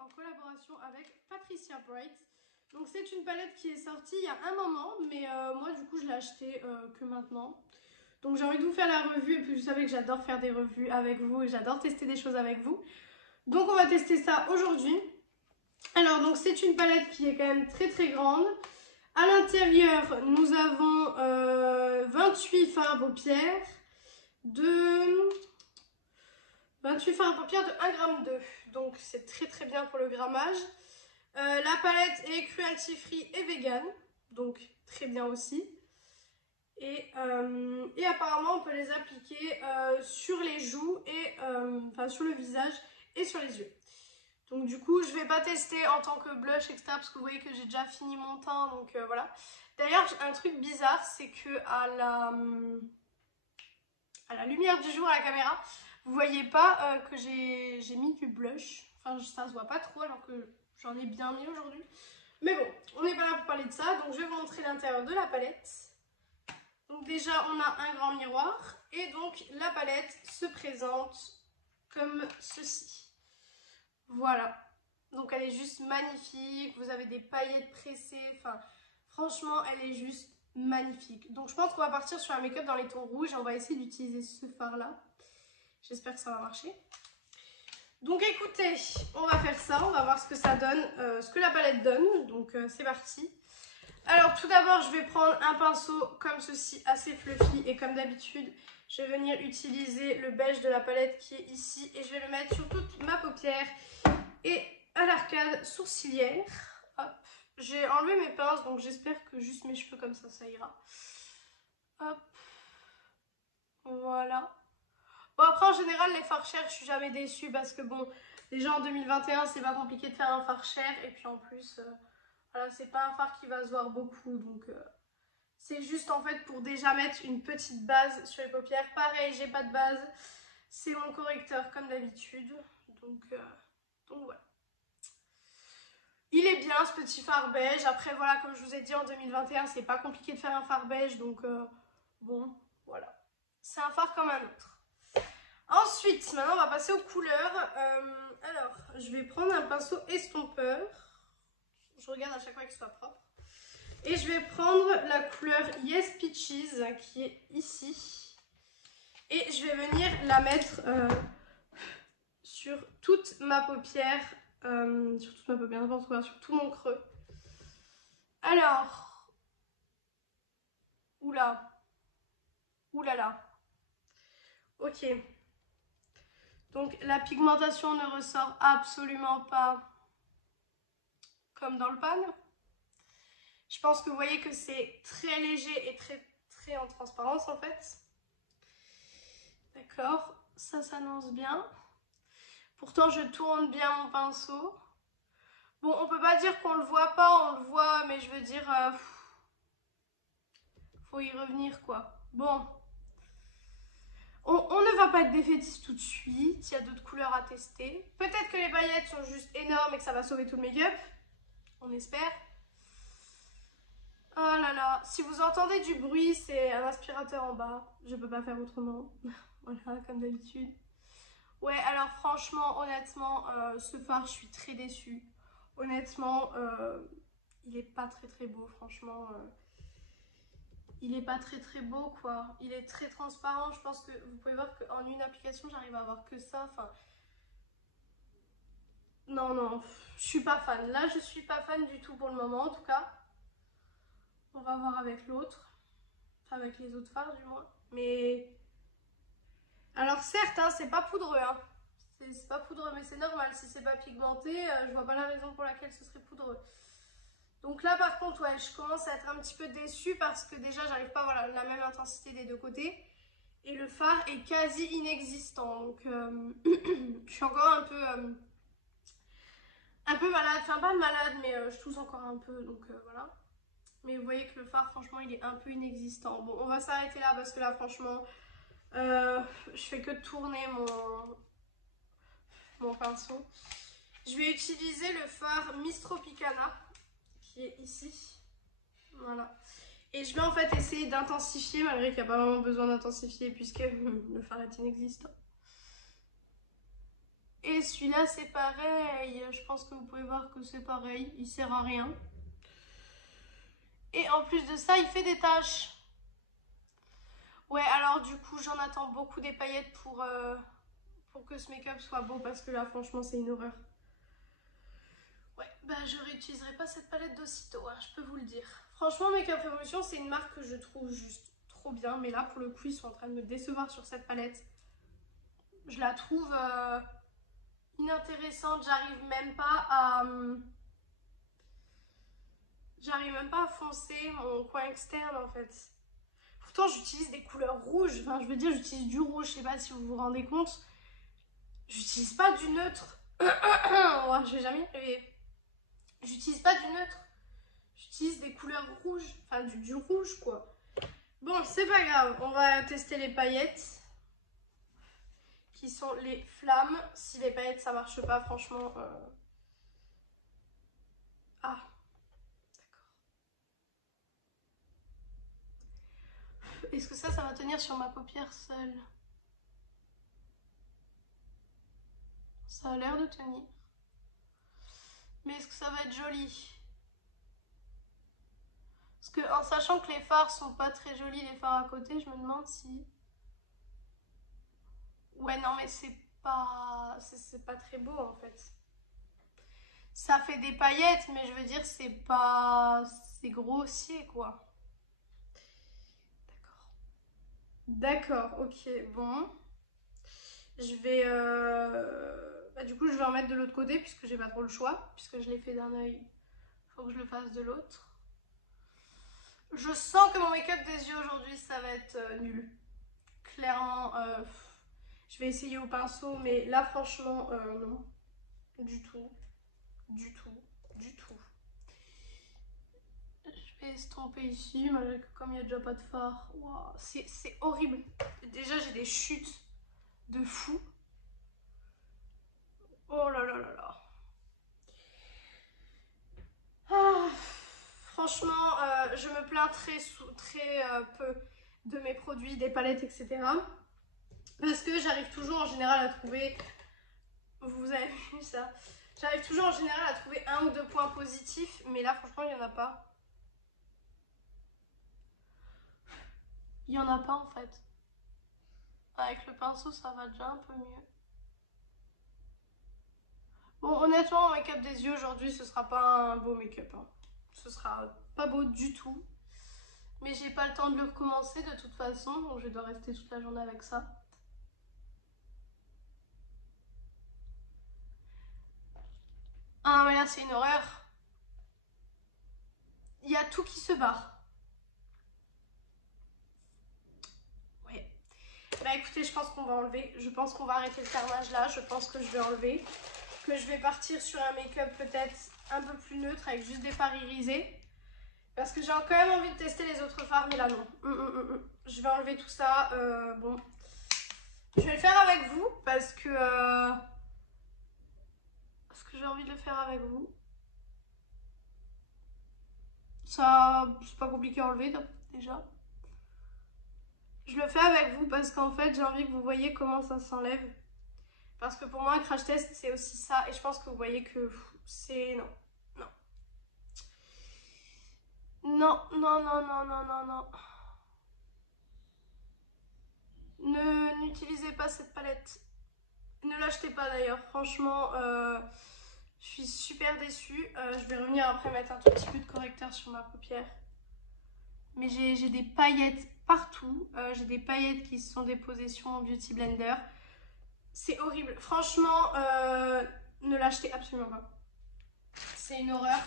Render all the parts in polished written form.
en collaboration avec Patricia Bright. Donc c'est une palette qui est sortie il y a un moment, mais moi du coup je l'ai achetée que maintenant. Donc j'ai envie de vous faire la revue, et puis vous savez que j'adore faire des revues avec vous et j'adore tester des choses avec vous. Donc on va tester ça aujourd'hui. Alors donc c'est une palette qui est quand même très très grande. À l'intérieur nous avons 28 fards à paupières de 28 fards à paupières de 1,2 g. Donc c'est très très bien pour le grammage. La palette est cruelty free et vegan, donc très bien aussi. Et apparemment on peut les appliquer sur les joues et enfin sur le visage et sur les yeux. Donc du coup je vais pas tester en tant que blush etc parce que vous voyez que j'ai déjà fini mon teint, donc voilà. D'ailleurs un truc bizarre, c'est que à la lumière du jour à la caméra, vous voyez pas que j'ai mis du blush. Enfin ça se voit pas trop alors que j'en ai bien mis aujourd'hui. Mais bon, on n'est pas là pour parler de ça, donc je vais vous montrer l'intérieur de la palette. Donc déjà on a un grand miroir et donc la palette se présente comme ceci. Voilà, donc elle est juste magnifique, vous avez des paillettes pressées, enfin franchement elle est juste magnifique. Donc je pense qu'on va partir sur un make-up dans les tons rouges et on va essayer d'utiliser ce fard là. J'espère que ça va marcher. Donc écoutez, on va faire ça, on va voir ce que ça donne, ce que la palette donne, donc c'est parti. Alors tout d'abord je vais prendre un pinceau comme ceci, assez fluffy, et comme d'habitude je vais venir utiliser le beige de la palette qui est ici et je vais le mettre sur toute ma paupière et à l'arcade sourcilière. Hop, j'ai enlevé mes pinces donc j'espère que juste mes cheveux comme ça ira. Hop, voilà. Bon après en général les fards chers je suis jamais déçue parce que bon déjà en 2021 c'est pas compliqué de faire un fard cher et puis en plus voilà, c'est pas un fard qui va se voir beaucoup, donc c'est juste en fait pour déjà mettre une petite base sur les paupières. Pareil, j'ai pas de base, c'est mon correcteur comme d'habitude, donc voilà. Il est bien ce petit fard beige. Après voilà, comme je vous ai dit en 2021 c'est pas compliqué de faire un fard beige, donc bon voilà. C'est un fard comme un autre. Ensuite, maintenant on va passer aux couleurs. Alors, je vais prendre un pinceau estompeur. Je regarde à chaque fois qu'il soit propre. Et je vais prendre la couleur Yes Peaches qui est ici. Et je vais venir la mettre sur toute ma paupière. Sur tout mon creux. Alors. Oula. Oulala. Ok. Donc la pigmentation ne ressort absolument pas comme dans le pan. Je pense que vous voyez que c'est très léger et très en transparence en fait. D'accord, ça s'annonce bien. Pourtant je tourne bien mon pinceau. Bon, on peut pas dire qu'on le voit pas, on le voit, mais je veux dire, faut y revenir quoi. Bon, on ne va pas être défaitiste tout de suite, il y a d'autres couleurs à tester. Peut-être que les paillettes sont juste énormes et que ça va sauver tout le make-up, on espère. Oh là là, si vous entendez du bruit, c'est un aspirateur en bas. Je peux pas faire autrement. Voilà, comme d'habitude. Ouais, alors franchement, honnêtement, ce fard, je suis très déçue. Honnêtement, il est pas très beau, franchement. Il est pas très beau, quoi. Il est très transparent. Je pense que vous pouvez voir qu'en une application, j'arrive à avoir que ça. Enfin, non, je suis pas fan. Là, je suis pas fan du tout pour le moment, en tout cas. On va voir avec l'autre. Enfin, avec les autres fards, du moins. Mais... alors, certes, hein, c'est pas poudreux. Hein. C'est pas poudreux, mais c'est normal. Si c'est pas pigmenté, je vois pas la raison pour laquelle ce serait poudreux. Donc là, par contre, ouais, je commence à être un petit peu déçue parce que déjà, j'arrive pas à avoir la même intensité des deux côtés. Et le fard est quasi inexistant. Donc, je suis encore un peu malade. Enfin, pas malade, mais je tousse encore un peu. Donc, voilà. Mais vous voyez que le fard, franchement, il est un peu inexistant. Bon, on va s'arrêter là parce que là, franchement, je fais que tourner mon pinceau. Je vais utiliser le fard Miss Tropicana qui est ici. Voilà. Et je vais en fait essayer d'intensifier, malgré qu'il n'y a pas vraiment besoin d'intensifier puisque le fard est inexistant. Et celui-là, c'est pareil. Je pense que vous pouvez voir que c'est pareil. Il sert à rien. Et en plus de ça, il fait des taches. Ouais, alors du coup, j'en attends beaucoup des paillettes pour que ce make-up soit beau. Parce que là, franchement, c'est une horreur. Ouais, bah je réutiliserai pas cette palette d'aussitôt, hein, je peux vous le dire. Franchement, Make-up Revolution, c'est une marque que je trouve juste trop bien. Mais là, pour le coup, ils sont en train de me décevoir sur cette palette. Je la trouve inintéressante. J'arrive même pas à foncer mon coin externe, en fait. Pourtant, j'utilise des couleurs rouges. Enfin, je veux dire, j'utilise du rouge. Je sais pas si vous vous rendez compte. J'utilise pas du neutre. Oh, je vais jamais y arriver. J'utilise pas du neutre. J'utilise des couleurs rouges. Enfin, du rouge, quoi. Bon, c'est pas grave. On va tester les paillettes. Qui sont les flammes. Si les paillettes, ça marche pas, franchement... Ah, d'accord. Est-ce que ça va tenir sur ma paupière seule? Ça a l'air de tenir. Mais est-ce que ça va être joli? Parce que en sachant que les fards sont pas très jolis, les fards à côté, je me demande si... Ouais, non, mais c'est pas très beau en fait. Ça fait des paillettes, mais je veux dire, c'est pas... C'est grossier quoi. D'accord. D'accord, ok, bon. Je vais... Bah, du coup, je vais en mettre de l'autre côté puisque j'ai pas trop le choix. Puisque je l'ai fait d'un œil, faut que je le fasse de l'autre. Je sens que mon make-up des yeux aujourd'hui, ça va être nul. Clairement, je vais essayer au pinceau, mais là, franchement, non. Du tout. Du tout. Du tout. Je vais estomper ici, malgré que comme il n'y a déjà pas de fard. Wow, c'est horrible. Déjà, j'ai des chutes de fou. Oh là là là là. Ah, franchement, je me plains très peu de mes produits, des palettes, etc. Parce que j'arrive toujours en général à trouver... Vous avez vu ça? J'arrive toujours en général à trouver un ou deux points positifs, mais là franchement il n'y en a pas. Il n'y en a pas en fait. Avec le pinceau ça va déjà un peu mieux. Bon, honnêtement, mon make-up des yeux aujourd'hui ce sera pas un beau make-up, hein. Ce sera pas beau du tout. Mais j'ai pas le temps de le recommencer de toute façon, donc je dois rester toute la journée avec ça. Ah mais là c'est une horreur. Il y a tout qui se barre. Ouais. Bah écoutez, je pense qu'on va enlever. Je pense qu'on va arrêter le carnage là. Je pense que je vais enlever. Que je vais partir sur un make-up peut-être un peu plus neutre avec juste des fards irisés. Parce que j'ai quand même envie de tester les autres fards, mais là non. Je vais enlever tout ça. Bon. Je vais le faire avec vous parce que j'ai envie de le faire avec vous. Ça, c'est pas compliqué à enlever déjà. Je le fais avec vous parce qu'en fait, j'ai envie que vous voyez comment ça s'enlève. Parce que pour moi, un crash test, c'est aussi ça. Et je pense que vous voyez que c'est... Non. Non. Non, non, non, non, non, non, non. N'utilisez pas cette palette. Ne l'achetez pas d'ailleurs. Franchement, je suis super déçue. Je vais revenir après mettre un tout petit peu de correcteur sur ma paupière. Mais j'ai des paillettes partout. J'ai des paillettes qui se sont déposées sur mon Beauty Blender. C'est horrible. Franchement, ne l'achetez absolument pas. C'est une horreur.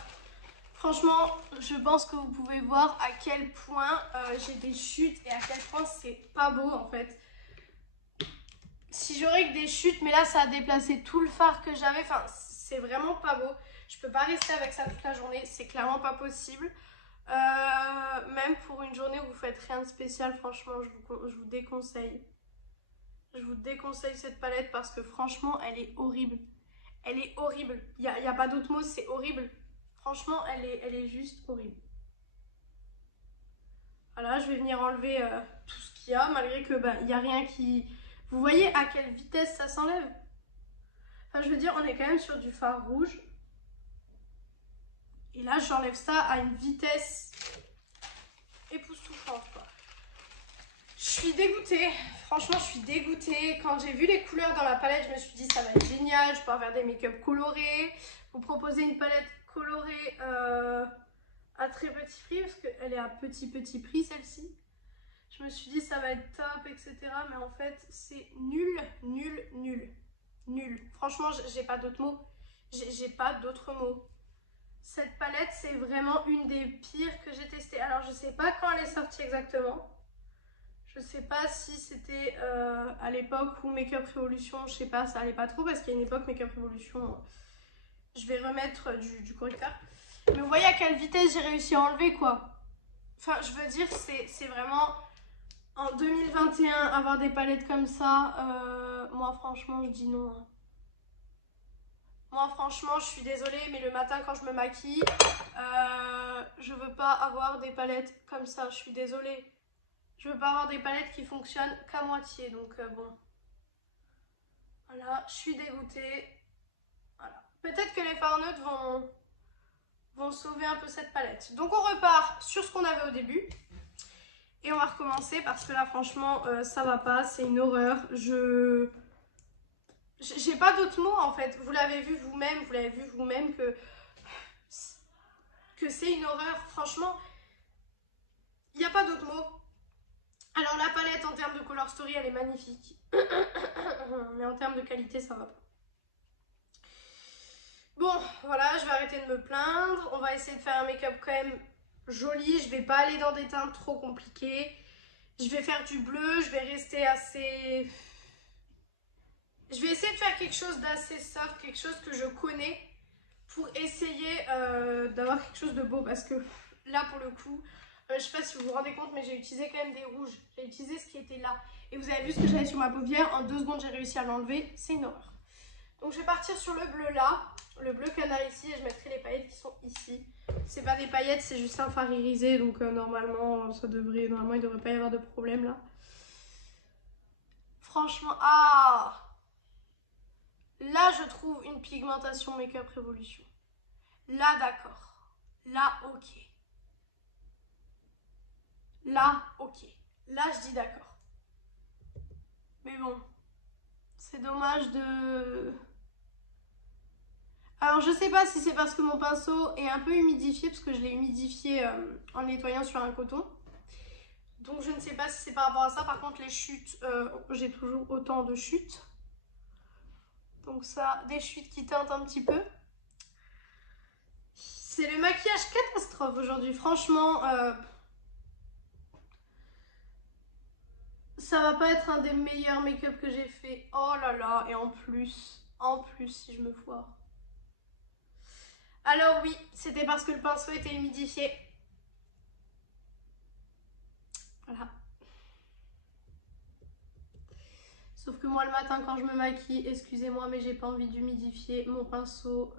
Franchement, je pense que vous pouvez voir à quel point j'ai des chutes et à quel point c'est pas beau en fait. Si j'aurais que des chutes, mais là ça a déplacé tout le fard que j'avais. Enfin, c'est vraiment pas beau. Je peux pas rester avec ça toute la journée. C'est clairement pas possible. Même pour une journée où vous faites rien de spécial, franchement, je vous déconseille. Je vous déconseille cette palette parce que franchement, elle est horrible. Elle est horrible. Il n'y a pas d'autre mot, c'est horrible. Franchement, elle est juste horrible. Voilà, je vais venir enlever tout ce qu'il y a, malgré que il n'y a rien qui... Vous voyez à quelle vitesse ça s'enlève? Enfin, je veux dire, on est quand même sur du fard rouge. Et là, j'enlève ça à une vitesse époustouflante, quoi. Je suis dégoûtée. Franchement, je suis dégoûtée. Quand j'ai vu les couleurs dans la palette, je me suis dit, ça va être génial. Je peux faire des make-up colorés. Vous proposez une palette colorée à très petit prix, parce qu'elle est à petit prix, celle-ci. Je me suis dit, ça va être top, etc. Mais en fait, c'est nul, nul, nul. Nul. Franchement, j'ai pas d'autres mots. J'ai pas d'autres mots. Cette palette, c'est vraiment une des pires que j'ai testées. Alors, je sais pas quand elle est sortie exactement. Je sais pas si c'était à l'époque où Make Up Revolution, je sais pas, ça allait pas trop parce qu'il y a une époque Make Up Revolution, je vais remettre du correcteur. Mais vous voyez à quelle vitesse j'ai réussi à enlever, quoi. Enfin, je veux dire, c'est vraiment... En 2021, avoir des palettes comme ça, moi franchement, je dis non. Moi franchement, je suis désolée, mais le matin quand je me maquille, je veux pas avoir des palettes comme ça, je suis désolée. Je veux pas avoir des palettes qui fonctionnent qu'à moitié, donc bon. Voilà, je suis dégoûtée. Voilà. Peut-être que les fards neutres vont sauver un peu cette palette. Donc on repart sur ce qu'on avait au début. Et on va recommencer parce que là, franchement, ça va pas, c'est une horreur. J'ai pas d'autres mots en fait. Vous l'avez vu vous-même que c'est une horreur. Franchement, il n'y a pas d'autres mots. Alors la palette en termes de color story, elle est magnifique. Mais en termes de qualité, ça va pas. Bon, voilà, je vais arrêter de me plaindre. On va essayer de faire un make-up quand même joli. Je vais pas aller dans des teintes trop compliquées. Je vais faire du bleu. Je vais rester assez... Je vais essayer de faire quelque chose d'assez soft, quelque chose que je connais pour essayer d'avoir quelque chose de beau parce que là pour le coup, je sais pas si vous vous rendez compte mais j'ai utilisé quand même des rouges, j'ai utilisé ce qui était là et vous avez vu ce que j'avais sur ma paupière, en 2 secondes j'ai réussi à l'enlever, c'est une horreur. Donc je vais partir sur le bleu là, le bleu canard ici et je mettrai les paillettes qui sont ici. C'est pas des paillettes, c'est juste un fard irisé donc normalement il devrait pas y avoir de problème là. Franchement, là, je trouve une pigmentation Make Up Revolution. Là, d'accord. Là, ok. Là, ok. Là, je dis d'accord. Mais bon, c'est dommage de... Alors, je sais pas si c'est parce que mon pinceau est un peu humidifié, parce que je l'ai humidifié en nettoyant sur un coton. Donc, je ne sais pas si c'est par rapport à ça. Par contre, les chutes, j'ai toujours autant de chutes. Donc ça, des chutes qui teintent un petit peu. C'est le maquillage catastrophe aujourd'hui. Franchement, ça va pas être un des meilleurs make-up que j'ai fait. Oh là là, et en plus, si je me foire. Alors oui, c'était parce que le pinceau était humidifié. Voilà. Sauf que moi le matin quand je me maquille, excusez-moi mais j'ai pas envie d'humidifier mon pinceau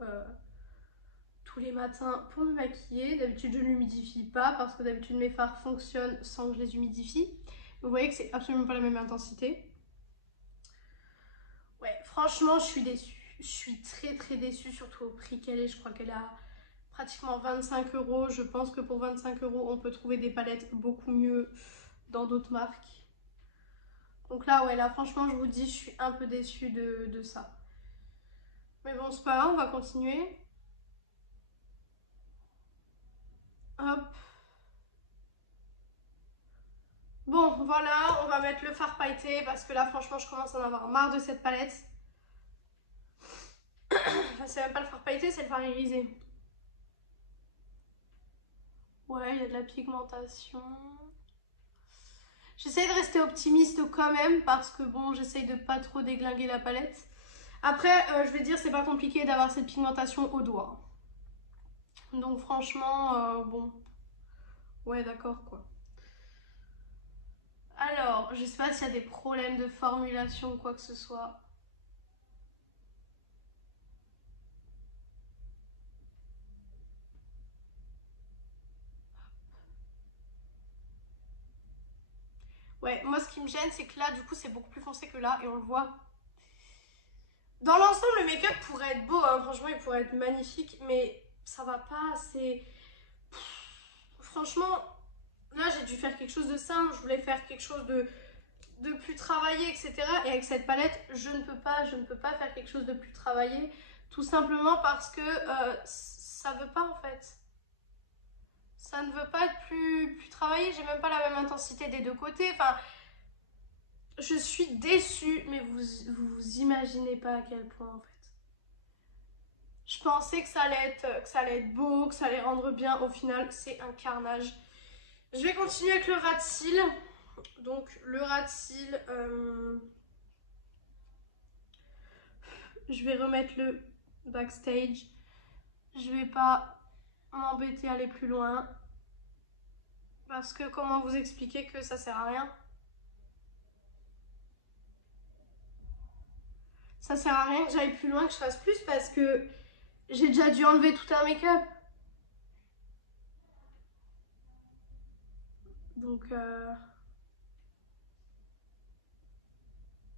tous les matins pour me maquiller. D'habitude je ne l'humidifie pas parce que d'habitude mes fards fonctionnent sans que je les humidifie. Vous voyez que c'est absolument pas la même intensité. Ouais, franchement je suis déçue. Je suis très déçue, surtout au prix qu'elle est. Je crois qu'elle a pratiquement 25 €. Je pense que pour 25 € on peut trouver des palettes beaucoup mieux dans d'autres marques. Donc là, ouais, là, franchement, je vous dis, je suis un peu déçue de ça. Mais bon, c'est pas grave, on va continuer. Hop. Bon, voilà, on va mettre le fard pailleté parce que là, franchement, je commence à en avoir marre de cette palette. Enfin, c'est même pas le fard pailleté, c'est le fard irisé. Ouais, il y a de la pigmentation. J'essaye de rester optimiste quand même parce que bon, j'essaye de pas trop déglinguer la palette. Après, je vais dire, c'est pas compliqué d'avoir cette pigmentation au doigt. Donc franchement, bon, ouais d'accord quoi. Alors, je sais pas s'il y a des problèmes de formulation ou quoi que ce soit. Ouais, moi ce qui me gêne, c'est que là, du coup, c'est beaucoup plus foncé que là et on le voit. Dans l'ensemble, le make-up pourrait être beau, hein. Franchement, il pourrait être magnifique, mais ça va pas, c'est... Franchement, là, j'ai dû faire quelque chose de simple, je voulais faire quelque chose de plus travaillé, etc. Et avec cette palette, je ne peux pas faire quelque chose de plus travaillé, tout simplement parce que ça veut pas, en fait. Ça ne veut pas être plus travaillé, j'ai même pas la même intensité des deux côtés, enfin... Je suis déçue, mais vous imaginez pas à quel point, en fait. Je pensais que ça allait être beau, que ça allait rendre bien. Au final, c'est un carnage. Je vais continuer avec le ras de cils. Donc, le ras de cils, je vais remettre le backstage. Je vais pas m'embêter à aller plus loin. Parce que comment vous expliquer que ça sert à rien? Ça sert à rien que j'aille plus loin, que je fasse plus parce que j'ai déjà dû enlever tout un make-up.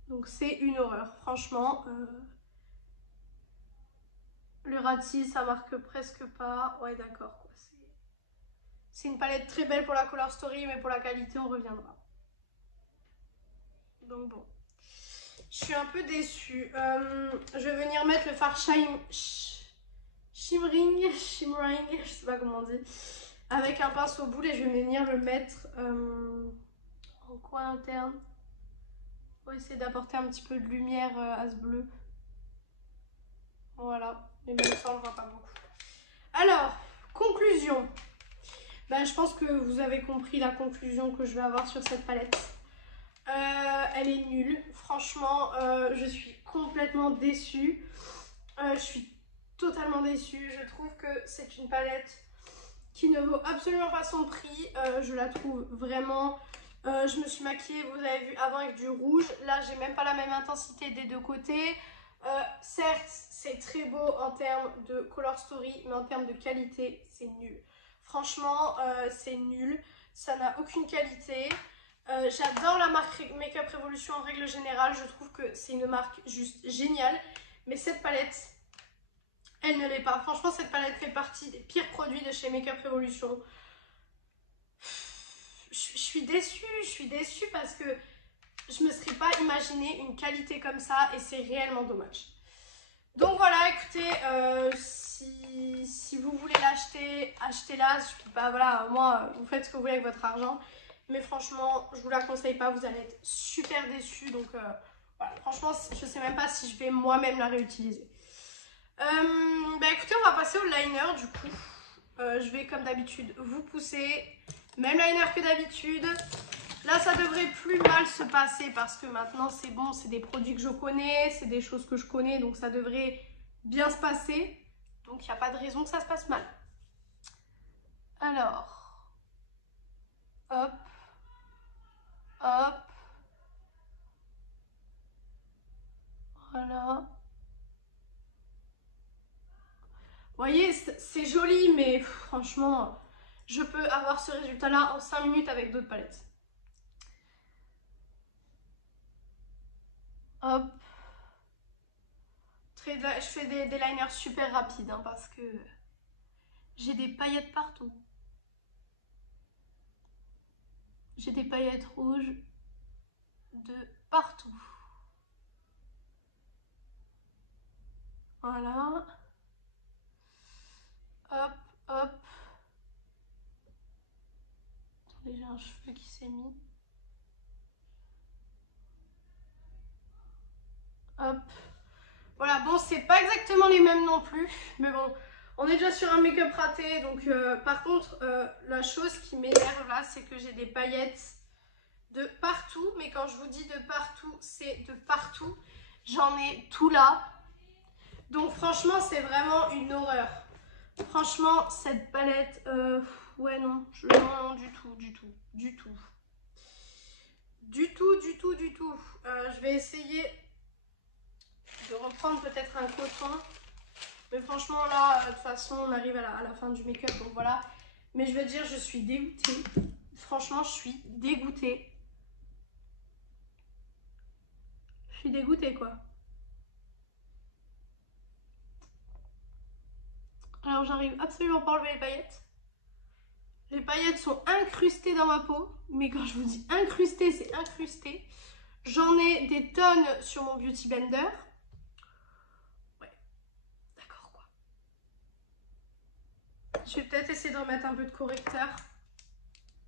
Donc c'est une horreur. Franchement, le ras de cils, ça marque presque pas. Ouais, d'accord. C'est une palette très belle pour la Color Story, mais pour la qualité, on reviendra. Donc bon. Je suis un peu déçue. Je vais venir mettre le fard Shimmering, je sais pas comment on dit, avec un pinceau boule et je vais venir le mettre en coin interne pour essayer d'apporter un petit peu de lumière à ce bleu. Voilà, mais même ça on le voit pas beaucoup. Alors, conclusion. Ben, je pense que vous avez compris la conclusion que je vais avoir sur cette palette. Elle est nulle. Franchement, je suis complètement déçue. Je suis totalement déçue. Je trouve que c'est une palette qui ne vaut absolument pas son prix. Je la trouve vraiment... je me suis maquillée, vous avez vu, avant avec du rouge. Là, j'ai même pas la même intensité des deux côtés. Certes, c'est très beau en termes de Color Story, mais en termes de qualité, c'est nul. Franchement, c'est nul. Ça n'a aucune qualité. J'adore la marque Makeup Revolution en règle générale. Je trouve que c'est une marque juste géniale. Mais cette palette, elle ne l'est pas. Franchement, cette palette fait partie des pires produits de chez Makeup Revolution. Je suis déçue parce que je me serais pas imaginé une qualité comme ça et c'est réellement dommage. Donc voilà, écoutez, si vous voulez l'acheter, achetez-la. Bah voilà, moi, vous faites ce que vous voulez avec votre argent. Mais franchement, je vous la conseille pas, vous allez être super déçus. Donc voilà, franchement, je sais même pas si je vais moi-même la réutiliser. Bah écoutez, on va passer au liner du coup. Je vais comme d'habitude vous pousser. Même liner que d'habitude. Là, ça devrait plus mal se passer parce que maintenant, c'est bon, c'est des produits que je connais, c'est des choses que je connais, donc ça devrait bien se passer. Donc, il n'y a pas de raison que ça se passe mal. Alors, hop, hop, voilà. Vous voyez, c'est joli, mais franchement, je peux avoir ce résultat-là en 5 minutes avec d'autres palettes. Hop. Je fais des liners super rapides hein, parce que j'ai des paillettes partout. J'ai des paillettes rouges de partout. Voilà. Hop, hop. Attendez, j'ai un cheveu qui s'est mis. Hop. Voilà, bon, c'est pas exactement les mêmes non plus. Mais bon, on est déjà sur un make-up raté. Donc, par contre, la chose qui m'énerve là, c'est que j'ai des paillettes de partout. Mais quand je vous dis de partout, c'est de partout. J'en ai tout là. Donc, franchement, c'est vraiment une horreur. Franchement, cette palette, ouais, non, non, du tout. Je vais essayer de reprendre peut-être un coton. Mais franchement, là, de toute façon, on arrive à la fin du make-up, donc voilà. Mais je veux dire, je suis dégoûtée. Franchement, je suis dégoûtée. Je suis dégoûtée, quoi. Alors j'arrive absolument pas à enlever les paillettes. Les paillettes sont incrustées dans ma peau. Mais quand je vous dis incrustées, c'est incrusté. J'en ai des tonnes sur mon Beauty Blender. Ouais, d'accord quoi. Je vais peut-être essayer de remettre un peu de correcteur.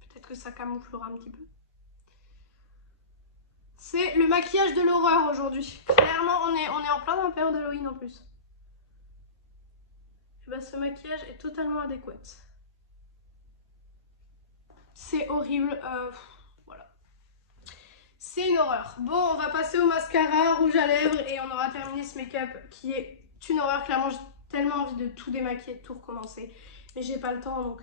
Peut-être que ça camouflera un petit peu. C'est le maquillage de l'horreur aujourd'hui. Clairement, on est en plein dans la période d'Halloween en plus. Et bah, ce maquillage est totalement adéquat. C'est horrible. Voilà. C'est une horreur. Bon, on va passer au mascara, rouge à lèvres et on aura terminé ce make-up qui est une horreur. Clairement, j'ai tellement envie de tout démaquiller, de tout recommencer. Mais j'ai pas le temps, donc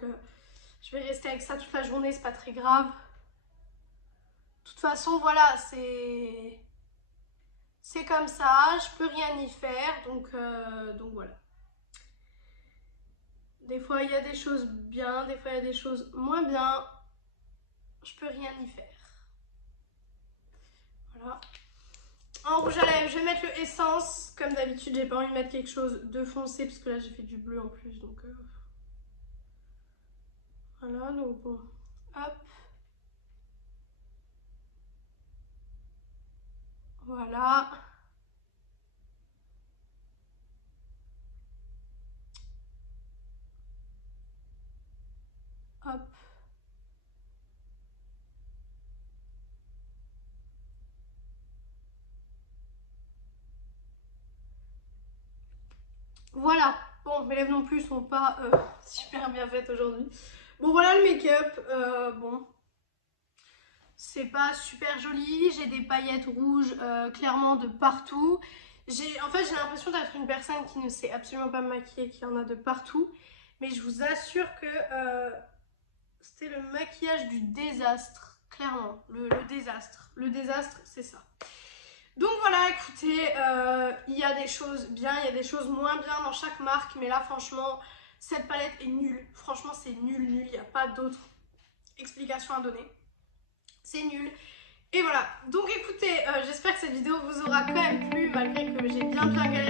je vais rester avec ça toute la journée, c'est pas très grave. De toute façon, voilà, c'est comme ça, je peux rien y faire, donc voilà. Des fois, il y a des choses bien, des fois, il y a des choses moins bien. Je peux rien y faire. Voilà. En rouge à lèvres, je vais mettre le Essence. Comme d'habitude, j'ai pas envie de mettre quelque chose de foncé, parce que là, j'ai fait du bleu en plus, donc... Voilà, donc bon, hop. Voilà. Hop. Voilà. Bon, mes lèvres non plus sont pas super bien faites aujourd'hui. Bon, voilà le make-up. Bon, c'est pas super joli. J'ai des paillettes rouges clairement de partout. En fait, j'ai l'impression d'être une personne qui ne sait absolument pas me maquiller, qui en a de partout. Mais je vous assure que c'était le maquillage du désastre. Clairement, le désastre. Le désastre, c'est ça. Donc voilà, écoutez, il y a des choses bien, il y a des choses moins bien dans chaque marque. Mais là, franchement, cette palette est nulle. Franchement, c'est nul, nul. Il n'y a pas d'autre explication à donner. C'est nul. Et voilà. Donc écoutez, j'espère que cette vidéo vous aura quand même plu, malgré que j'ai bien galéré